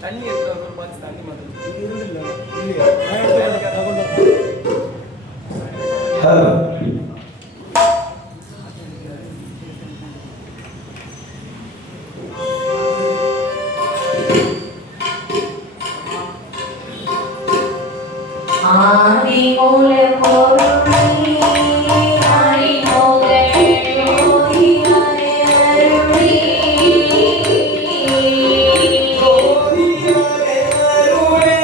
தண்ணி எடுத்து பார்த்து தண்ணி மாட்டேன் ஹலோ ஆதி மூல பொருளே ஆதி மூல ஜோதியாரே அருளே ஜோதியாரே அருளே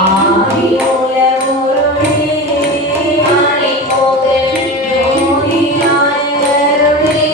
ஆதி மூல பொருளே ஆதி மூல ஜோதியாரே அருளே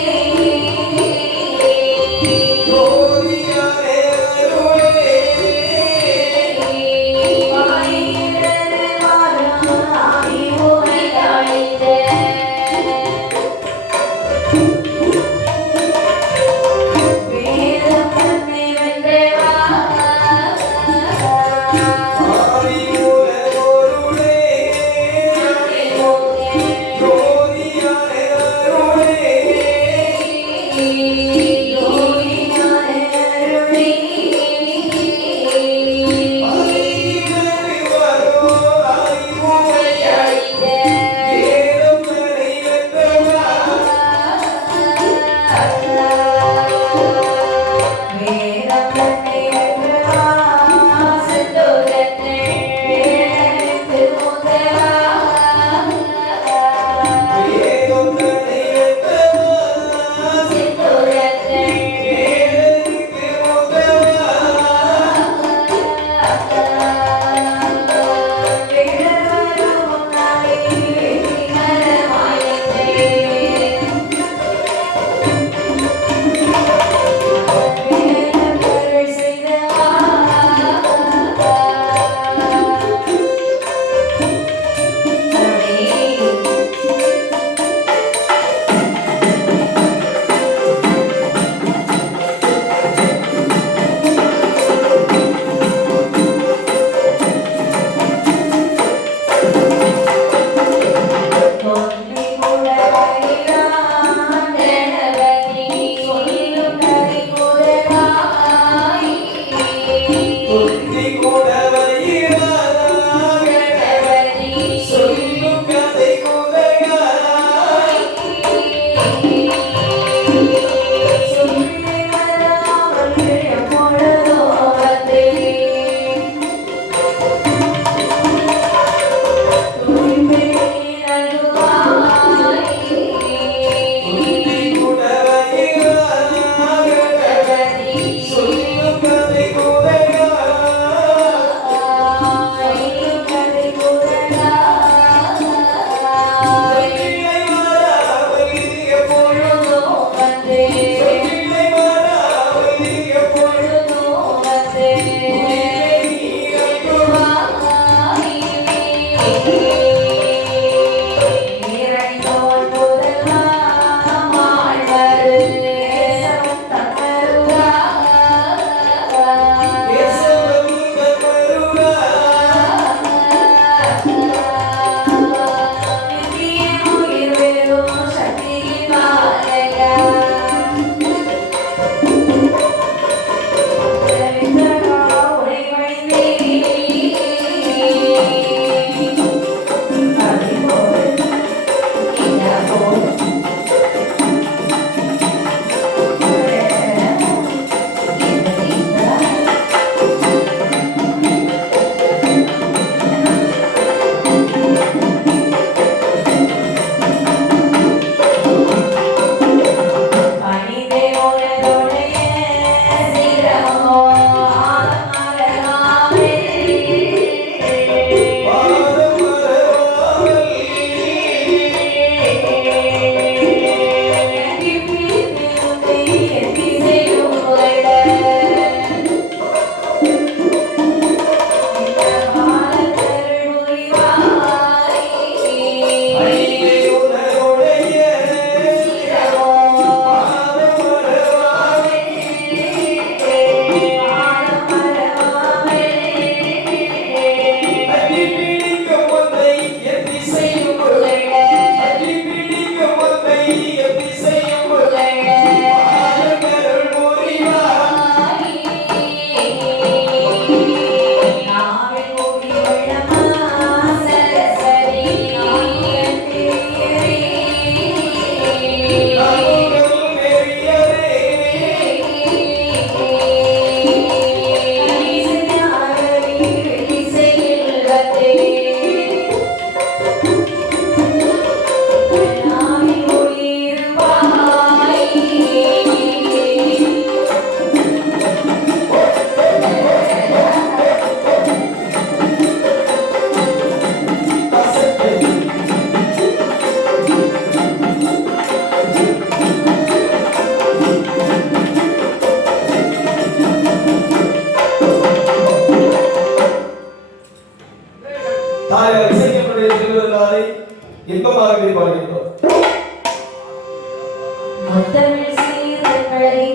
முத்தமிழ் சீர்களை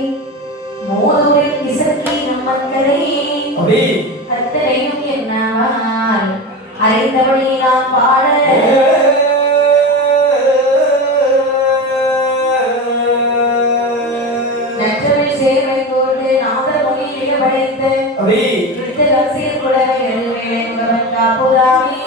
மோதுவில் இசக்கி நம் மக்களை அப்படி அத்தனையும் என்னால் அறிந்தபடி நாம் பாட நற்றமிழ் சேவை கொண்டு நாத மொழி நிகழ்வடைத்த அப்படி ரசிகர் குலவை எழுவேன் காப்புதாமி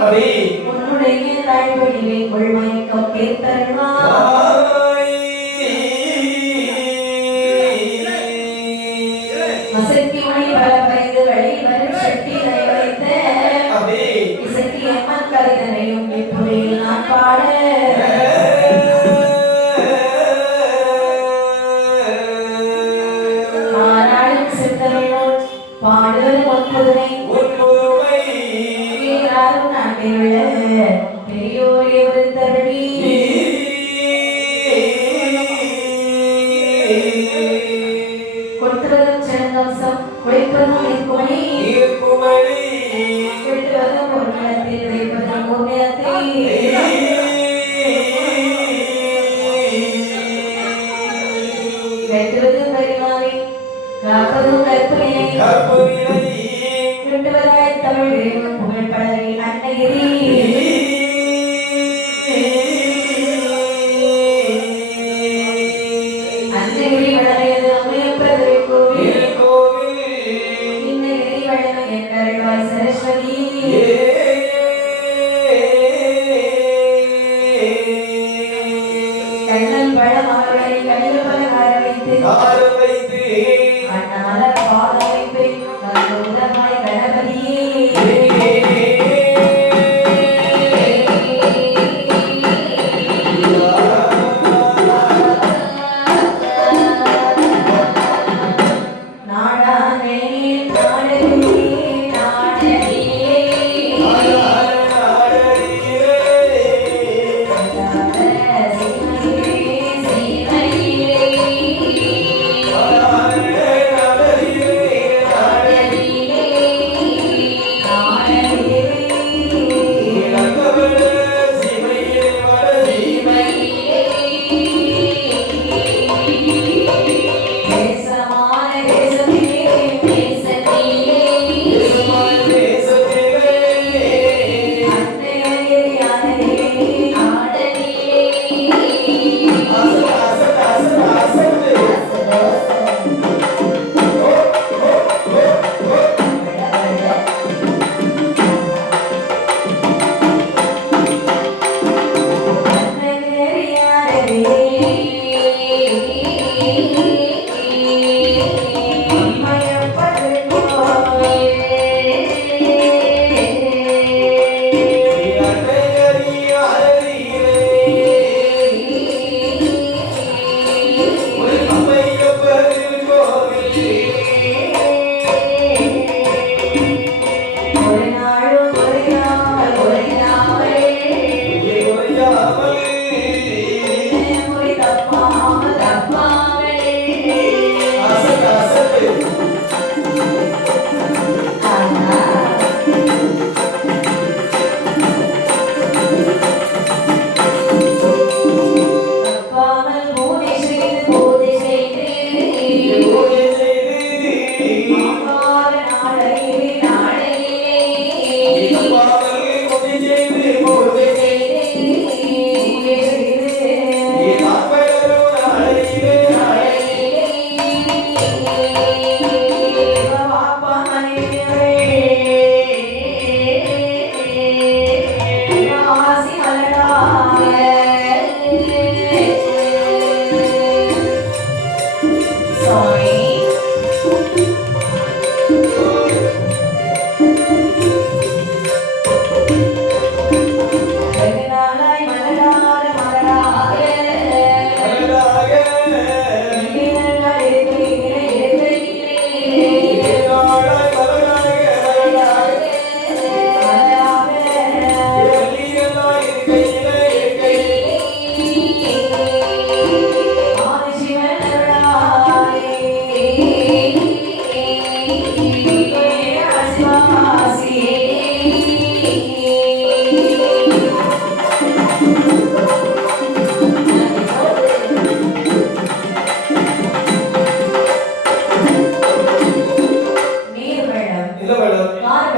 உன்னுடைய தாய்மொழியை கொள்மயக்கம் கேட்டருள்வா மசக்கி மொழி பல பறிந்து வழி வரும் சக்தி நிறைவடைத்த இசக்கி அம்மன் கலைதனையும் இப்புறையில் நான் பாட ஆனாலும் சித்தமிழோன் பாடுவது ஒன்பதுனை யாரும் நாட்டிலுள்ள பெரியோரே வருத்தருளி கொடுத்துவதும் சிறந்தம்சம் உழைப்பதும் இருக்குமணி விட்டுவதும் ஒரு நிலத்தில் வைப்பதும் ஒரு நிலத்தில் வெட்டுவதும் பரிமாறி காப்பதும் கற்பனை விட்டுவதாய் தமிழ் புகழ் படரை அன்னகிரி அன்னகிரி வளரையது அம்மையப்பர் கோவில் இன்னகிரி வளமை என்றருள்வாய் சரஸ்வதி கண்ணல் பழம் அவர்களை கண்ணில் பல கார வைத்து அண்ணால பாத வைத்து கண்ணுதமாய் கணபதியே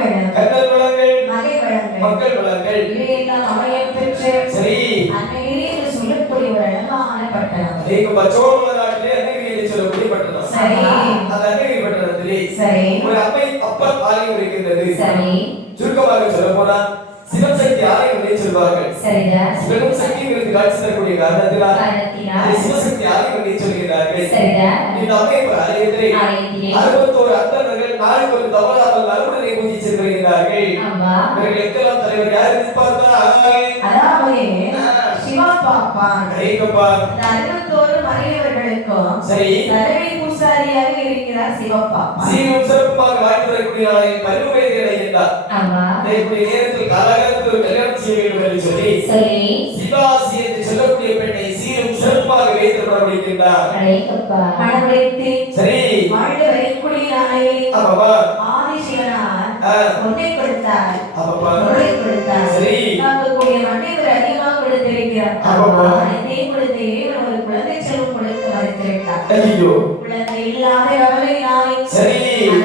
வேணும் கண்ணல் வளங்கள் மலை வளங்கள் மக்கள் வளங்கள் இவையெல்லாம் அமையப் பெற்று சரி அன்னையிலே என்று சொல்லக்கூடிய ஒரு அழகான பட்டணம் நீங்க பச்சோள நாட்டிலே அன்னைகிரியை சொல்லக்கூடிய பட்டணம் சரி அந்த அன்னைகிரி பட்டணத்திலே சரி ஒரு அப்பர் ஆலயம் இருக்கின்றது சரி சுருக்கமாக சொல்ல போனா சிவன் சக்தி ஆலயம் என்று சொல்வார்கள் சரிடா சிவனும் சக்திகளுக்கு காட்சி தரக்கூடிய காரணத்தினால் அதை சிவசக்தி ஆலயம் என்று சொல்கிறார்கள் சரிடா இந்த அமைப்பு ஆலயத்திலே 61 அந்தணர்கள் நாளுக்கு ஒரு தவறாமல் அருளை பூஜித்து வருகிறார்கள் ஆமா இவர்களுக்கெல்லாம் தலைவர் யார் பார்த்தால் அதாவது சிவா பாப்பான் ஐயப்பா இந்த 61 மறையவர்களுக்கும் சரி தலைமை பூசாரியாக இருக்கிறார் சிவப்பா சீரும் சிறப்புமாக வாழ்ந்து வரக்கூடிய நாளை பருவவயதிகளை என்றார் ஆமா இப்படி நேரத்தில் காலகாலத்தில் ஒரு கல்யாணம் செய்ய வேண்டும் என்று சொல்லி சரி சிவாசி என்று சொல்லக்கூடிய பெண்ணை சீரும் சிறப்பாக வைத்து பரவடிக்கின்றார் ஐயப்பா மனமுடைத்து சரி வாழ்ந்து வரக்கூடிய நாளை ஆமாவா ஆதிசிவனார் ஒன்றை கொடுத்தார் ஆமாவா ஒன்றை கொடுத்தார் சரி கூடிய மண்ணை ஒரு அதிகமாக கொடுத்திருக்கிறார் ஆமாவா அனைத்தையும் கொடுத்து இவர் ஒரு குழந்தை செல்வம் கொடுத்து மறைத்திருக்கிறார் ஐயோ குழந்தை இல்லாத அவளை நாளை சரி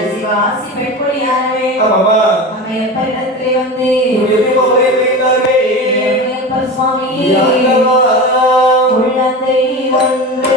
சிவாசி பெண்குடியானவே ஆமாவா நம்ம எப்ப இடத்திலே வந்து எப்படி அவரை வைத்தாரே சுவாமி ஆண்டவா குழந்தை ஒன்று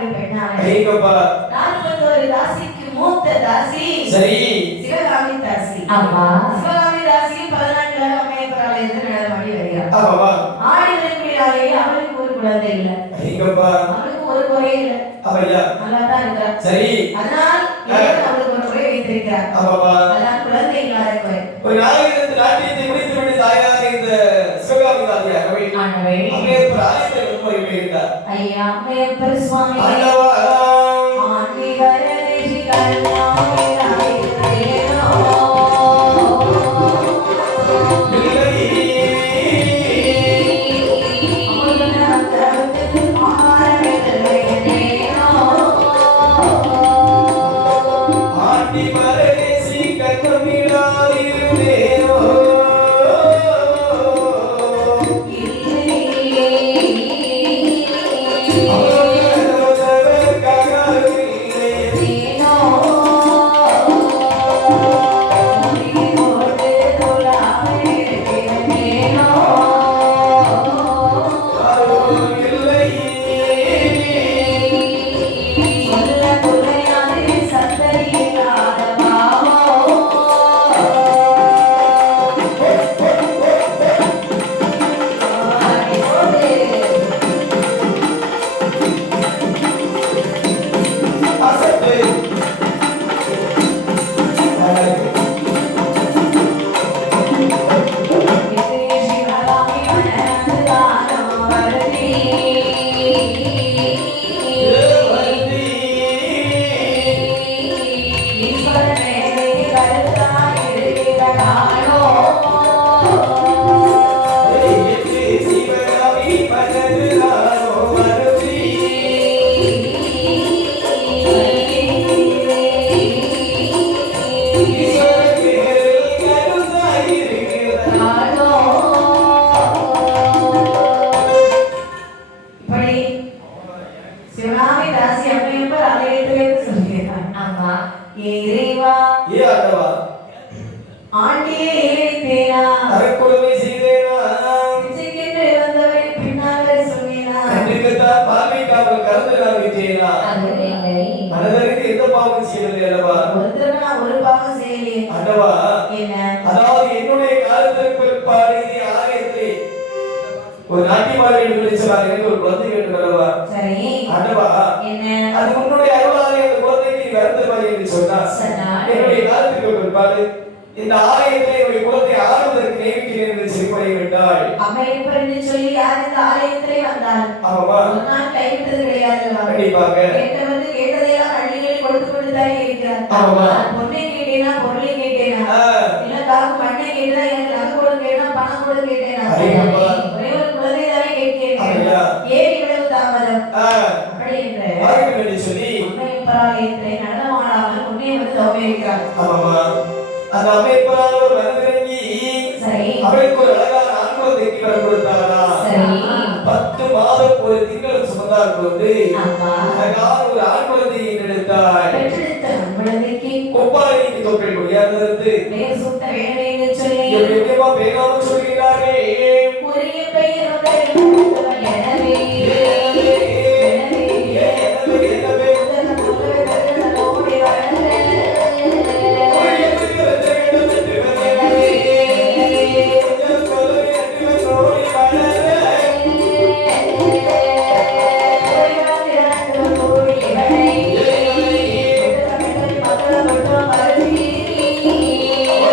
ஒரு பெண்ணாக ஐயப்பா 41 தாசிக்கு மூத்த தாசி சரி சிவகாமி தாசி. ஆமா. சிவகாமி தாசி 14 அம்மையப்பர் ஆலயத்தில் நடனமாடி வருகிறார். ஆமாவா ஆடி வருகிறாளே, அவளுக்கு ஒரு குழந்தை இல்லை, ஐயப்பா அவளுக்கு ஒரு குறை இல்லை, ஐயா நல்லா தான் இருக்கிறார். சரி அதனால் இறைவன் அவளுக்கு ஒரு குறை வைத்திருக்கிறார். ஆமாவா அதான் குழந்தை இல்லாத குறை. ஒரு நாயகத்து நாட்டியத்தை முடித்துவிட்டு தாயாக இந்த சிவகாமி தாதியாக ஆண்டவே. அம்மையப்பர் ஆலயத்தில் முன்மொழி இருந்தார். ஐயா அம்மையப்பர் சுவாமி ஆண்டவா ஆண்டி வரதேசி கண்ணாமே ராயேனோ ஆண்டியே ஏறித்தேனா அரக்குடமை செய்தேனா பிச்சைக்கென்று வந்தவரை பின்னாலே சொன்னேனா கண்டிக்கத்தான் பார்வைக்காமல் கலந்து நான் விட்டேனா மனதறிந்து எந்த பாவம் செய்யவில்லை அல்லவா ஒருத்தருக்கு நான் ஒரு பாவம் செய்யலையே ஆண்டவா என்ன அதாவது என்னுடைய காலத்திற்கு பிற்பாடு இது ஆலயத்திலே ஒரு நாட்டியமாலை விளைச்சலாக எனக்கு ஒரு குழந்தை வேண்டும் அல்லவா சரி ஆண்டவா என்ன அது உன்னுடைய அருளாலே அந்த குழந்தைக்கு நீ வருத்தமாய் என்று சொன்னார் என்னுடைய காலத்திற்கு பிற்பாடு இந்த ஆலயத்தை என்னுடைய குலத்தை ஆளுவதற்கு நியமிக்கிறேன் என்று செல்படி விட்டாள். அம்மையப்பர் என்று சொல்லி யார் இந்த ஆலயத்திலே வந்தால் ஆமாமா ஒரு நாள் கைவிட்டது கிடையாது. கண்டிப்பாக கேட்டவருக்கு கேட்டதையெல்லாம் அள்ளிகளில் கொடுத்து கொண்டுதான் இருக்கிறார். ஆமா பொண்ணை கேட்டேனா பொருளை கேட்டேனா இல்ல காக்கு மண்ணை கேட்டா எனக்கு நகை கொடு கேட்டா பணம் கொடு கேட்டேனா ஒரே ஒரு குழந்தை தானே கேட்கிறேன் ஏன் இவ்வளவு தாமதம் அப்படி என்று சொல்லி அம்மையப்பர் ஆலயத்திலே நடனமாடாமல் முன்னே வந்து தவம் இருக்கிறார். ஆமாமா அந்த அம்மையப்பரால் ஒரு மனதிறங்கி சரி அவளுக்கு ஒரு அழகான ஆண் குழந்தைக்கு வரம் கொடுத்தாரா. சரி 10 மாதம் ஒரு திங்கள் சுமந்தார் கொண்டு அழகான ஒரு ஆண் குழந்தையை எடுத்தாள். பெற்றெடுத்த ஆண் குழந்தைக்கு கொப்பாளிக்கு தொப்பில் முடியாதது பெயர் சூட்ட வேண்டும் என்று சொல்லி எப்படியமா பேராமல் சொல்கிறாரே உரிய பெயரோடு எனவே Yeah.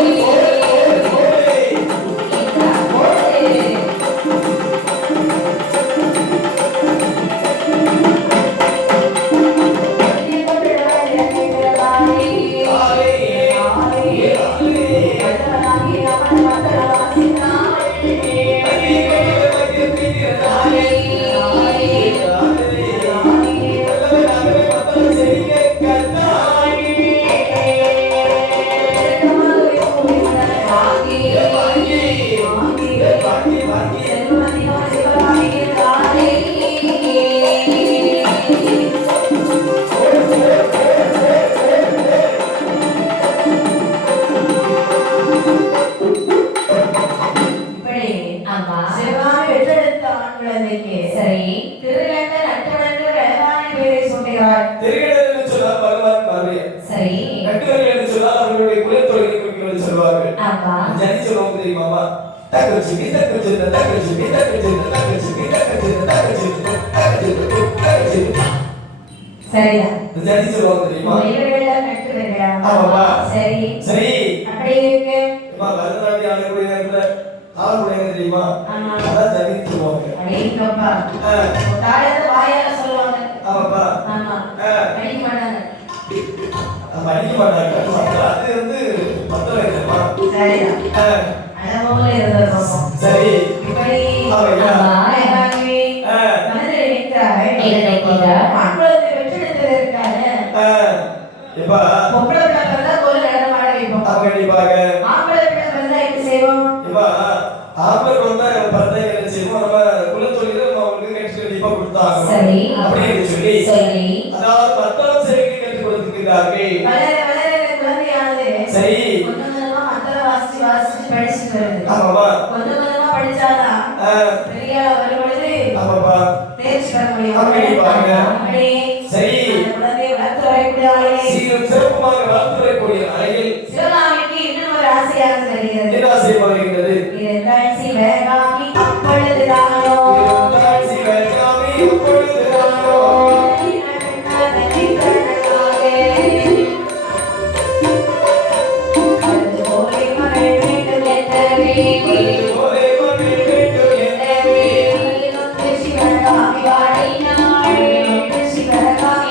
வருகிறாள். தெரிகிறது என்று சொன்னால் பகவான் பார்வையர். சரி. கட்டுவர்கள் என்று சொன்னால் அவர்களுடைய குலத்தொழிலை குறிக்கும் என்று சொல்வார்கள். ஆமா. ஜனி சொல்லுவாங்க தெரியுமாமா? தக்கச்சி தக்கச்சி தக்கச்சி தக்கச்சி தக்கச்சி தக்கச்சி தக்கச்சி தக்கச்சி. சரிதான். ஜனி சொல்லுவாங்க தெரியுமா? இவர்களெல்லாம் கட்டுவர்களா? ஆமாமா. சரி. சரி. அப்படியே இருக்கு. பரதநாட்டியம் ஆடக்கூடிய இடத்துல ஆடக்கூடிய தெரியுமா? அதான் ஜனி சொல்லுவாங்க. அடேங்கப்பா. தாளத்தை வாயால சொல்லுவாங்க. ஆமாப்பா. ஆமா. படிக்க மாட்டாங்க. படிக்க மாட்டாங்க. அது வந்து பத்தல இல்லையா? சரிதான். அனுபவம் இருந்தது. சரி. இப்படி ஆமாய்யா. ஆயமாகவே மனதில் நிற்கிறாள். ஆண்குலத்தை பெற்றெடுத்ததற்காக எப்பா பொம்பளை பிள்ளை பிறந்தா ஒரு நடனம் ஆட வைப்போம். கண்டிப்பாக. ஆம்பளை பிள்ளை பிறந்தா எப்படி செய்வோம்? எப்பா ஆம்பளை பிறந்தா பிறந்தா என்ன செய்வோம்? நம்ம குலத்தொழில நம்ம அவங்களுக்கு கண்டிப்பா கொடுத்தாங்க. சரி. அப்படின்னு சொல்லி அதாவது மத்தளம் செய்ய கற்றுக் கொடுத்திருக்கிறார்கள். வளர வளர குழந்தையானது சரி. கொஞ்சம் கொஞ்சமா மத்தளம் வாசிச்சு வாசிச்சு படிச்சுட்டு வருது. ஆமாப்பா. கொஞ்சம் கொஞ்சமா படிச்சாதான் பெரிய ஆளா வரும் பொழுது ஆமாப்பா. தேர்ச்சி பெற முடியும். கண்டிப்பாக. அப்படி சரி. அந்த குழந்தையை வளர்த்து வரக்கூடிய ஆளே சீரும் சிறப்புமாக வளர்த்து வரக்கூடிய அறையில் சிவகாமிக்கு இன்னும் ஒரு ஆசையாக வருகிறது. என்ன ஆசை வருகிறது? இருந்தால் சிவகாமி அப்பொழுதுதானோ சிவகாமி அப்பொழுதுதானோ ஒரே மகள் வேண்டும் எனவே சிவகாமி சிவகாமி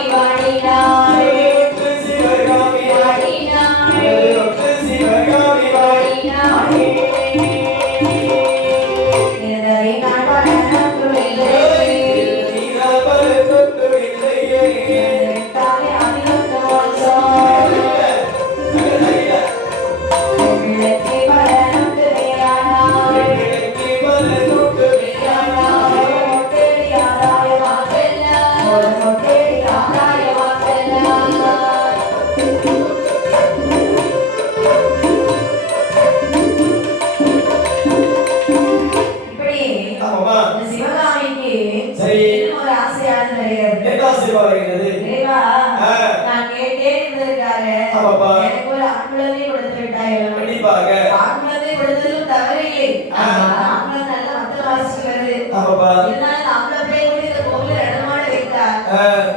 இப்படி ஆமாமா. சிவகாமிக்கு சரி. இன்னும் ஒரு ஆசையாக வருகிறது. என்ன ஆசை வருகிறது? தேவா, ஆ. நான் கேட்டேன் என்பதற்காக ஆமாப்பா. எனக்கு ஒரு ஆண் குழந்தை கொடுத்து விட்டாயோ? கண்டிப்பாக. ஆண் குழந்தை கொடுத்ததும் தவறில்லை. ஆ. ஆண் குழந்தை நல்ல மத்தளம் வாசிச்சு வருது. ஆமாப்பா. இருந்தாலும் ஆம்பளை பிள்ளை கூட இந்த கோவில நடமாட வைத்தா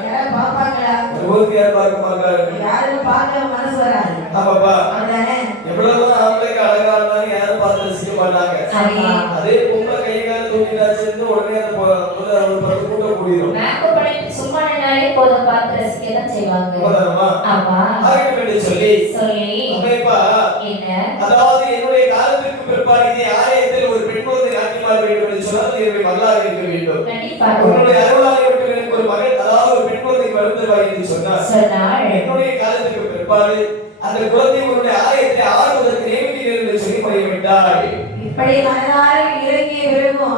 யாரும் பார்ப்பாங்களா? ஊருக்கு யார் பார்க்க மாட்டாங்க. யாரும் பார்க்க மனசு வராது. ஆமாப்பா. அப்படிதானே? எவ்வளவுதான் ஆம்பளைக்கு அழகா இருந்தாலும் யாரும் பார்த்து ரசிக்க மாட்டாங்க. சரி. அதே பொம்பளை கை கால தூக்கிட்டாச்சு உடனே அந்த ஒரு பத்து கூட்டம் கூடிரும். மேக்கப் பண்ணிட்டு சும்மா நின்னாலே போதும், பார்த்து ரசிக்க தான் செய்வாங்க. உண்மைதானம்மா? ஆமா. ஆகட்டும் என்று சொல்லி அப்பா என்ன அதாவது என்னுடைய காலத்திற்கு பிற்பாடு இதே ஆலயத்தில் ஒரு பெண் குழந்தை நாட்டியமாட வேண்டும் என்று சொன்னால் என்னுடைய மகளாக இருக்க வேண்டும். கண்டிப்பாக உன்னுடைய அருளாக இருக்க எனக்கு ஒரு மகன் அதாவது ஒரு பெண் குழந்தை வளர்ந்துருவாய் என்று சொன்னார். என்னுடைய காலத்திற்கு பிற்பாடு அந்த குழந்தை உன்னுடைய ஆலயத்தை ஆடுவதற்கு நியமிக்கிறேன் என்று சொல்லி பணிவிட்டாய். இப்படி மனதார இறங்கிய பிறகும்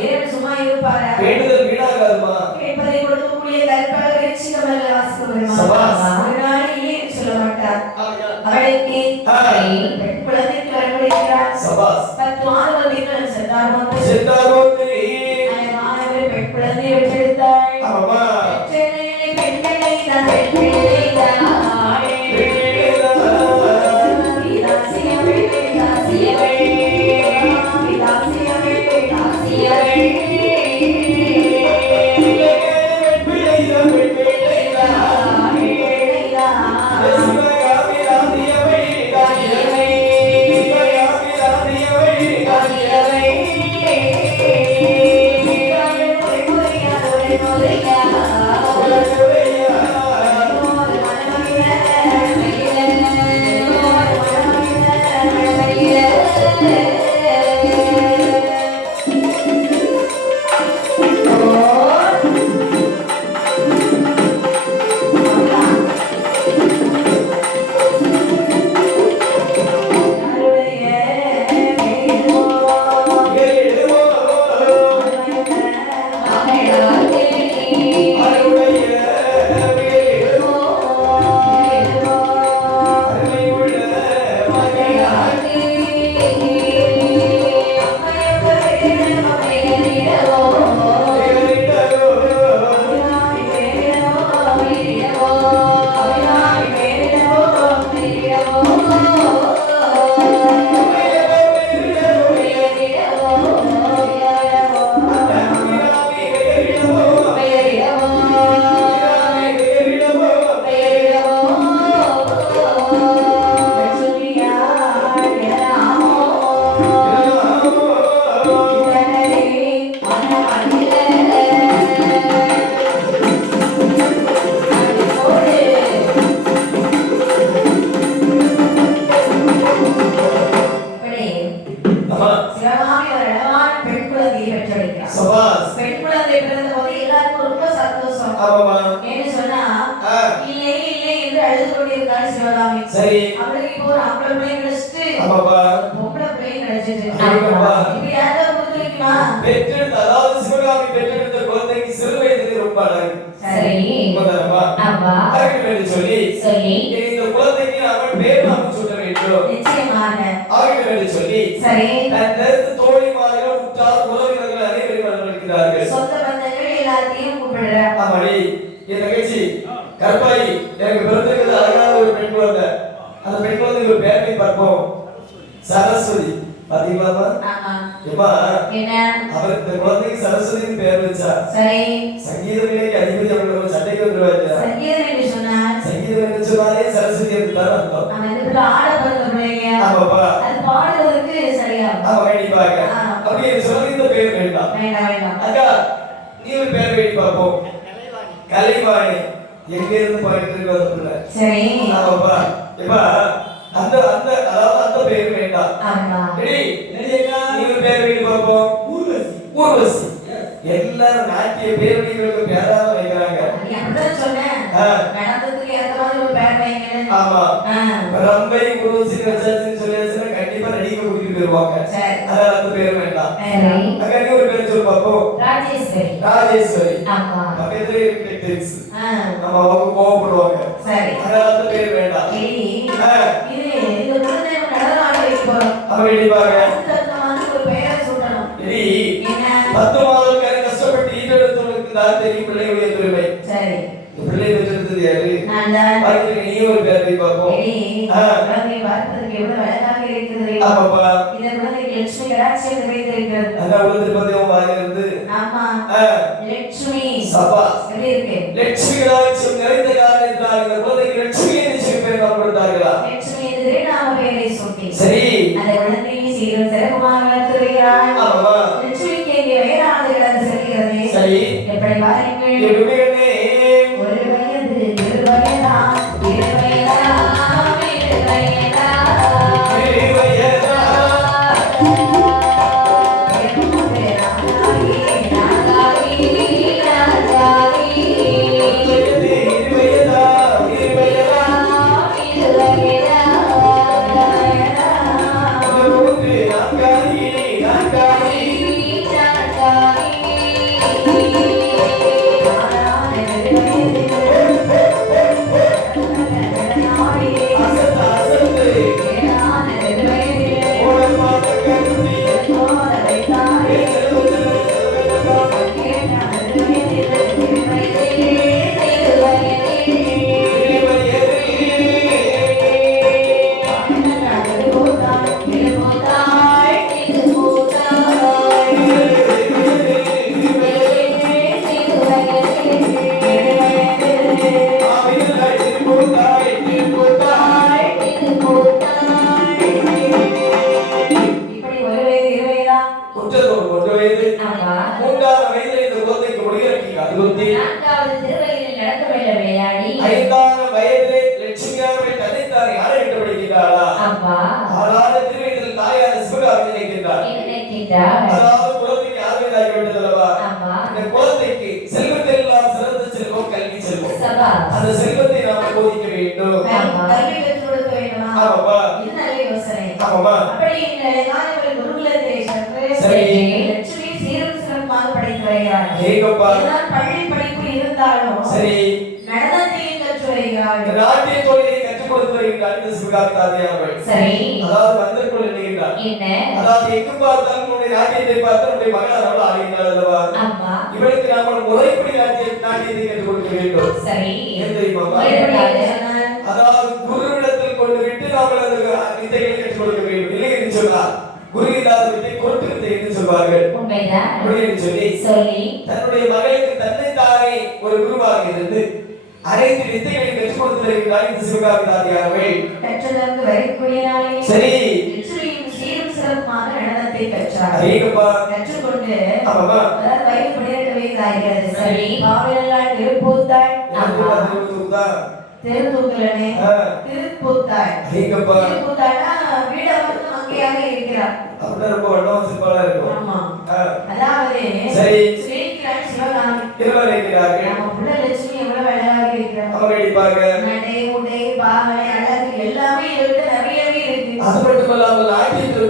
இறைவன் சும்மா இருப்பாரா? வேண்டுதல் வீணாகாதுமா. கேட்பதை கொடுக்கக்கூடிய கற்பக விருட்சிகமல்ல வாசிக்க சபாஸ். வருமா? இல்லை சொல்ல மாட்டார். அவளுக்கு பெண் குழந்தைக்கு வரப்படுகிறார். சபாஸ். 10 ஆண்டுகள் சென்றார். சென்றாரோன்றி அயமானவர் பெண் குழந்தையை பெற்றெடுத்தாள். ஆமாமா. பெற்றெடுத்த பெண்களை தான் பெற்றெடுத்தாள். விலாசியவள் விலாசியவள் விலாசியவள் விலாசியவள் சிவகாமி சிவகாமி. சரி. அவளுக்கு இப்போ ஒரு ஆம்பளை பிள்ளை கிடைச்சிட்டு ஆமாப்பா. பொம்பளை பிள்ளை கிடைச்சிட்டு. ஆமாப்பா. இப்படி யாராவது கொடுத்து வைக்குமா? பெற்றெடுத்த அதாவது சிவகாமி பெற்றெடுத்த குழந்தைக்கு சிறு வயதிலே ரொம்ப அழகு. சரி. உண்மைதானப்பா? ஆமா. அழகு என்று சொல்லி இந்த குழந்தைக்கு நாம பேர் நாம சூட்ட வேண்டும். நிச்சயமாக. அழகு என்று சொல்லி சரி. தன் நெருப்பு தோழிமார்கள் உற்றார் உறவினர்கள் அனைவரும் வரவேற்கிறார்கள். சொந்த பந்தங்கள் எல்லாத்தையும் கூப்பிடுற. ஆமாடி. இந்த நிகழ்ச்சி கற்பாய் எனக்கு பிறந்திருக்கிறது அழகான ஒரு பெண் குழந்தை. அந்த பெண் குழந்தைக்கு ஒரு பேரை பார்ப்போம். சரஸ்வதி. பாத்தீங்களாமா? ஆமா. ஏமா என்ன? அவர் இந்த குழந்தைக்கு சரஸ்வதின்னு பேர் வச்சா. சரி. சங்கீத நிலைக்கு அதிபதி அவங்களோட சண்டைக்கு வந்துருவாங்க. சங்கீதம் என்று சொன்னார். சங்கீதம் என்று சொன்னாலே சரஸ்வதி என்று தான் அர்த்தம். அவன் இந்த பிள்ளை ஆட பிறந்த பிள்ளைங்க. ஆமாப்பா. அது பாடுவதற்கு சரியா. ஆமா கண்டிப்பாக. அப்படியே சொல்லி இந்த பேர் வேண்டாம். வேண்டாம். அக்கா நீ ஒரு பேர் வேண்டி பார்ப்போம். கலைவாணி. எங்க இருந்து பாடிட்டு இருக்கிறது? சரி. ஆமாப்பா. எப்பா அந்த அதாவது அந்த பேர் வேண்டாம். ஆமா. ரெடி? ரெடியா? நீ ஒரு பேர் வேண்டி பார்ப்போம். ஊர்வசி. ஊர்வசி. எல்லாரும் நாட்டிய பேரணிகளுக்கு பேரா வைக்கிறாங்க. நீ அப்படிதான் சொன்ன. நடந்ததுக்கு ஏத்த மாதிரி ஒரு பேர் வைங்க. ஆமா. ரம்பை ஊர்வசி வச்சாச்சுன்னு சொல்லியாச்சுன்னா கண்டிப்பா நடிக்க கூட்டிட்டு போயிருவாங்க. சரி. அதான் அந்த பேர் வேண்டாம். சரி. அக்கா நீ ஒரு பேர் சொல்லு பார்ப்போம். ராஜேஸ்வரி. ராஜேஸ்வரி. ஆமா. பக்கத்துல இருக்கு டெக்ஸ். நம்ம அவங்க கோவப்படுவாங்க. சரி. அதான் அந்த பேர் வேண்டாம். இது இந்த குழந்தை நடனம் ஆட வைக்க போறோம். அவன் எழுதிப்பாங்க. அதுக்கு மாதிரி ஒரு பெயரை சூட்டணும். சரி. என்ன? 10 மாதங்கள் கஷ்டப்பட்டு ஈடெடுத்தவனுக்கு தான் தெரியும் பிள்ளையுடைய பெருமை. சரி. பிள்ளை பெற்றெடுத்தது யாரு? நான் தான். பாருங்க நீ ஒரு பேர் வை பார்ப்போம். குழந்தை பார்ப்பதற்கு எவ்வளவு அழகாக இருக்கிறது. ஆமாப்பா. இந்த குழந்தைக்கு லட்சுமி கடாட்சியம் நிறைந்திருக்கிறது. அதான் உள்ள திருப்பதியும் வாங்கிருந்து. ஆமா. லட்சுமி. சபா. எப்படி இருக்கு? லட்சுமி கடாட்சியம் நிறைந்த காரணத்தால் இந்த குழந்தைக்கு லட்சுமி என்று பெயர் கொடுத்தார்களா? லட்சுமி என்று நாம பெயரை சூட்டி. சரி. அந்த குழந்தையை சீரும் சிறப்புமாக வளர்த்துகிறார். ஆமா. லட்சுமிக்கு இங்கே வயதானது கிடந்து செல்கிறது. சரி. எப்படி பாருங்கள். எப்படின்னே? ஒரு வயது, இரு வயதா, இரு வயதா, இரு வயதா, இரு வயதா. அந்த செல்வத்தை நாம் போதிக்க வேண்டும். கல்வி கற்றுக் கொடுக்க வேண்டுமா? ஆமாப்பா. இது நல்ல யோசனை. ஆமாப்பா. அப்படி இந்த ஞானங்கள் குருகுலத்திலே சென்று சரி. லட்சுமி சீரும் சிறப்பாக படித்து வருகிறார். ஏகப்பா. இதனால் பள்ளி படிப்பு இருந்தாலும் சரி. நடனத்தையும் கற்று வருகிறார்கள். நாட்டிய தொழிலை கற்றுக் கொடுத்து வருகிறார் இந்த சிவகாமி தாதியார்கள். சரி. அதாவது வந்தற்குள் நினைக்கிறார். என்ன? அதாவது எங்கு பார்த்தாலும் உன்னுடைய நாட்டியத்தை பார்த்து உன்னுடைய மகள் அவள் ஆடுகிறாள் அல்லவா? ஆமா. இவளுக்கு நாம முறைப்படி நாட்டியத்தை கற்றுக் கொடுக்க வேண்டும். சரி. ஏன் தெரியுமா? அதாவது குருவிடத்தில் கொண்டு விட்டு நாம அந்த வித்தைகளை கற்றுக் கொடுக்க வேண்டும். இல்லை என்று சொன்னார் குரு இல்லாத வித்தை குருட்டு வித்தை என்று சொல்வார்கள். உண்மைதான். அப்படின்னு சொல்லி தன்னுடைய மகளுக்கு தன்னைத்தானே ஒரு குருவாக இருந்து அனைத்து வித்தைகளை கற்றுக் கொடுத்து வருகிறார் இந்த சிவகாமி தாதியார்கள். கற்றதற்கு வரக்கூடிய நாளே சரி. லட்சுமியும் சீரும் சிறப்பாக நடனத்தை கற்றார். ஏகப்பா. கற்றுக்கொண்டு ஆமாமா. அதாவது வயது 12 வயது ஆகிறது. சரி. பாவலல்லால் திருப்பூத்தாள். திருத்தூக்கலனே திருப்பூத்தாள். ஏகப்பா. திருப்பூத்தாள்னா வீடு அமர்ந்து மங்கையாக இருக்கிறார். அப்படியே ரொம்ப வண்ணம் சிற்பலா இருக்கும். ஆமா. அதாவது சரி. ஸ்ரீகிரான் சிவகாமி திருவரைக்கிறார்கள். நம்ம புள்ள லட்சுமி எவ்வளவு அழகாக இருக்கிறார். அவங்க அடிப்பாங்க. நடை உடை பாவனை அழகு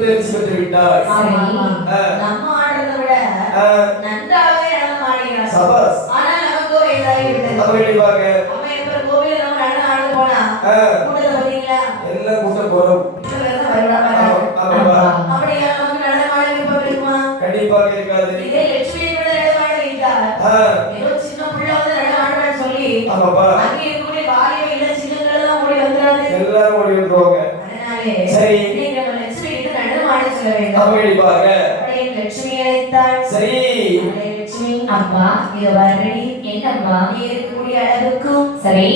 தேர்ச்சி பெற்று விட்டாள். ஆமா, ஆமா. ஆ. நம்ம ஆடுறதை விட ஆ, நன்றாகவே நடனம் ஆடுகிறார். சபாஸ். ஆனால் நமக்கோ வயதாகி விட்டது. அப்ப கண்டிப்பாக அம்மா எப்ப கோவில நம்ம நடனம் ஆட போனா ஆ, கூட்டத்தை பாத்தீங்களா? எல்லாம் கூட்ட போறோம். இவங்க வருவாங்க. ஆமாப்பா. அப்படியா நமக்கு நடனம் ஆட விருப்பம் இருக்குமா? கண்டிப்பாக இருக்காது. இதே லட்சுமி கூட நடனம் ஆட வைத்தார். ஆ, ஏதோ சின்ன பிள்ளை வந்து நடனம் ஆடுறான்னு சொல்லி ஆமாப்பா. அங்கே இருக்கக்கூடிய வாலிப இல்ல சின்னங்கள் எல்லாம் ஓடி வந்துடாது. எல்லாரும் ஓடி வந்துருவாங்க. அதனாலே சரி. இன்னைக்கு நம்ம லட்சுமி கிட்ட நடனம் ஆட சொல்ல வேண்டும். அப்ப கண்டிப்பாக அப்படியே லட்சுமி அழைத்தாள். சரி. அவளை லட்சுமி அம்மா இது வரடி என்னம்மா நீ இருக்கக்கூடிய அழகுக்கும் சரி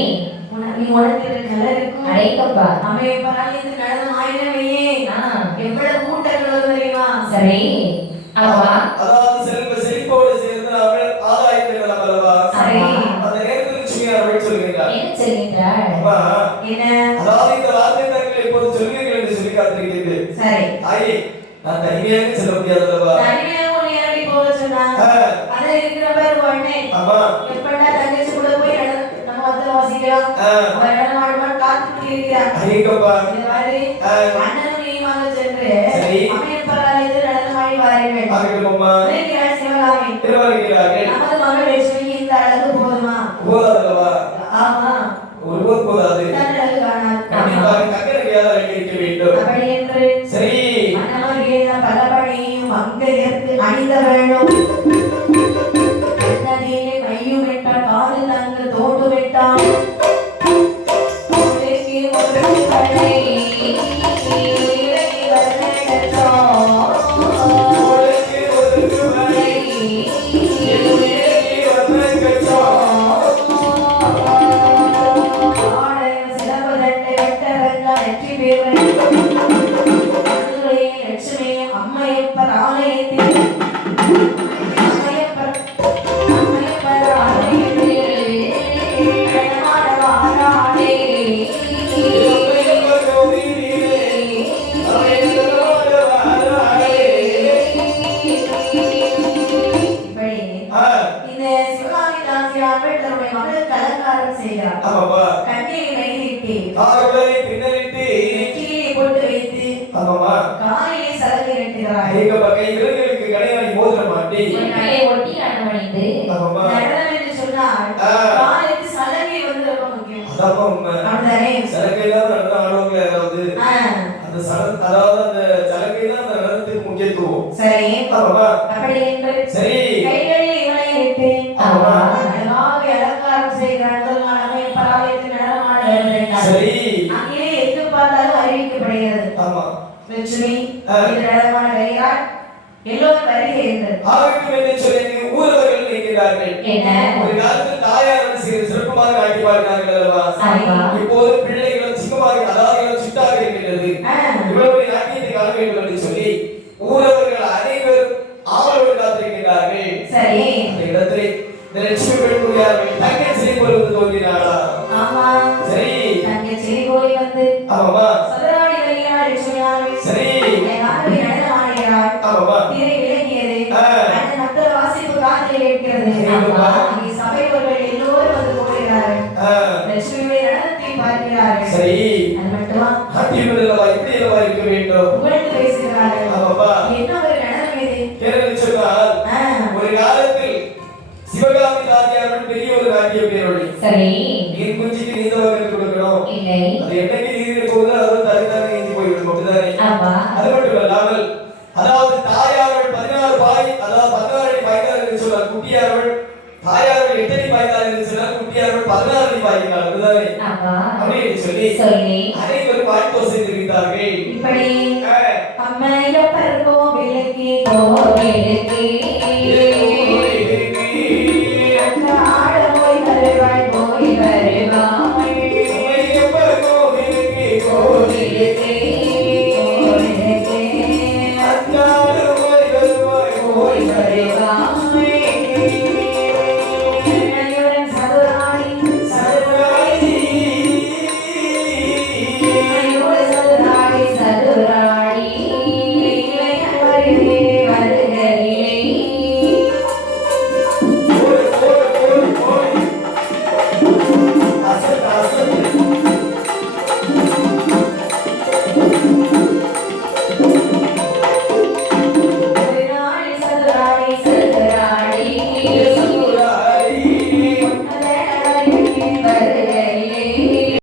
நீ உனக்கு கலருக்கும் அடைக்கப்பா அமையப்பறால் இந்த நடனம் ஆயிரவையே எவ்வளவு கூட்டங்கள் வரும் தெரியுமா? சரி அம்மா அதாவது செழிப்போடு சேர்ந்து அவள் ஆதாயங்கள் அல்லவா? சரி அந்த நேரத்தில் லட்சுமியார் அவள் சொல்கிறார். என்ன சொல்கின்றாள் அம்மா, என்ன? அதாவது இந்த வார்த்தை தாங்கள் எப்போது சொல்வீர்கள் என்று சொல்லி காத்திருக்கிறது. சரி தாயே, நான் தனிமையாக செல்ல முடியாது அல்லவா? தனிமையாக உன்னை இறங்கி போக சொன்னா அதை இருக்கிற பேர் உடனே ஆமா. எப்படா தங்கச்சி கூட போய் நம்ம வந்து வாசிக்கலாம் அவன் நடனம் ஆடுவான் காத்துட்டு இருக்கிறான். ஐயப்பா. இந்த மாதிரி அண்ணனும் நீயுமாக சென்று சரி. அமையப்பறால் இது நடனம் ஆடி வாருங்கள். ஆகட்டும் அம்மா. நினைக்கிறாள் சிவகாமி. திருவாருகிறார்கள். நமது மகள் லட்சுமி இந்த அழகு போதுமா? போதாதல்லவா? ஆமா ஒருவர் போதாது. தன்னழகு காணாது. கண்டிப்பாக கக்கரையாக இருக்க வேண்டும். அப்படி என்று சரி. மன்னவர்களே பலபடியும் மங்கையர்க்கு அணிந்த வேணும். அன்னதே மையும் விட்டால் காது தங்கு தோட்டு விட்டான். உலகே ஒரு படை இறங்கி வரவேற்றோம். உலகே ஒரு வழி, இலக்கே வந்தங்கச்சோம். ஆலயம் சிலம்பு தண்டை வெட்டரங்க வெற்றி பெறுவன். மதுரை லட்சுமி அம்மையப்பர் ஆலயத்தில் அம்மையப்பர் ஆலயத்தில் நடமாட வாராளே. இலக்கே கோவி நீரே, அவையல்லோட வாராளே. இப்படி ஆ, இந்த சிவகாமி தாசியார்கள் தன்னுடைய மகளுக்கு அலங்காரம் செய்கிறார். ஆமாப்பா. கண்ணியை மையிட்டு ஆறுகளை பின்னரிட்டு, நெற்றியிலே போட்டு வைத்து ஆமாம்மா. காலிலே சலங்கை கட்டுகிறார். ஐயப்பா, கை விரல்களுக்கு கடையாளி மோதிர மாட்டி. ஒன்றை ஒட்டி அணவணிந்து ஆமாம்மா. நடனம் என்று சொன்னால் காலுக்கு சலங்கை வந்து ரொம்ப முக்கியம். அதாப்பா உண்மை. அப்படிதானே? சலக்கையில நடனம் ஆடுவாங்க. அதாவது ஆ, அந்த அதாவது அந்த சலக்கை தான் அந்த நடனத்துக்கு முக்கியத்துவம். சரி. ஆமாப்பா. அப்படி என்று சரி. கைகளில் இவனை இட்டு ஆமா. அழகாக அலங்காரம் செய்கிறார்கள். அமையப்பர் ஆலயத்தில் நடனமாட வேண்டும். சரி. அங்கே எங்கு பார்த்தாலும் அறிவிக்கப்படுகிறது. ஆமா. லட்சுமி இந்த நடனமாட வருகிறார். எல்லோரும் வருகை என்று ஆகட்டும் என்று சொல்லி ஊரவர்கள் நினைக்கிறார்கள். என்ன ஒரு காலத்தில் தாயார் சிறப்புமாக நாட்டி பாடினார்கள் அல்லவா? ஆமா. இப்போது பிள்ளைகளும் சிங்கமாக அதாவது சிட்டாக இருக்கின்றது. இவ்வளவு நாட்டியத்தை காண வேண்டும் என்று சொல்லி ஊரவர்கள் அனைவரும் ஆவலோடு காத்திருக்கிறார்கள். சரி. அந்த இடத்திலே இந்த லட்சுமி பெண்ணுடையார்கள் தங்கை செய்வது தோன்றினாளா? ஆமா. சரி. தங்க செடி கோழி வந்து ஆமாமா. சதுராடி வருகிறாள் லட்சுமியால். சரி. அழகாக நடனம் ஆடுகிறாள். ஆமாமா. திரை விளங்கியது. ஆ. அந்த மக்கள் வாசிப்பு காதில் கேட்கிறது. ஆமா. அங்கே சபையோர்கள் எல்லோரும் வந்து கூடுகிறார்கள். ஆ. லட்சுமியுடைய நடனத்தை பார்க்கிறார்கள். சரி. அது மட்டுமா ஆட்டியவர்களவா இப்படி அல்லவா இருக்க வேண்டும்? புகழ்ந்து பேசுகிறார்கள். ஆமாப்பா. என்ன ஒரு நடனம் இது? ஏனென்று சொன்னால் ஆ, ஒரு காலத்தில் சிவகாமி தாத்தியார்கள் பெரிய ஒரு நாட்டிய பேரொழி. சரி நீர் குஞ்சிக்கு நீந்தவர்களுக்கு கொடுக்கணும். இல்லை அது என்னைக்கு நீரில் போகுது அது தனித்தானே நீந்தி போய்விடும். அப்படிதானே? ஆமா அது மட்டும் இல்லாமல் அதாவது தாயார்கள் 16 பாய் அதாவது 16 அடி பாய்ந்தார்கள் என்று சொன்னால் குட்டியார்கள் தாயார்கள் 8 அடி பாய்ந்தார்கள் என்று சொன்னால் குட்டியார்கள் 16 அடி பாய்ந்தார்கள். அப்படிதானே? ஆமா அப்படின்னு சொல்லி சொல்லி அனைவரும் வாழ்த்து செய்திருக்கிறார்கள். இப்படி ஆ. அம்மையப்பர் கோவிலுக்கு கோவிலுக்கு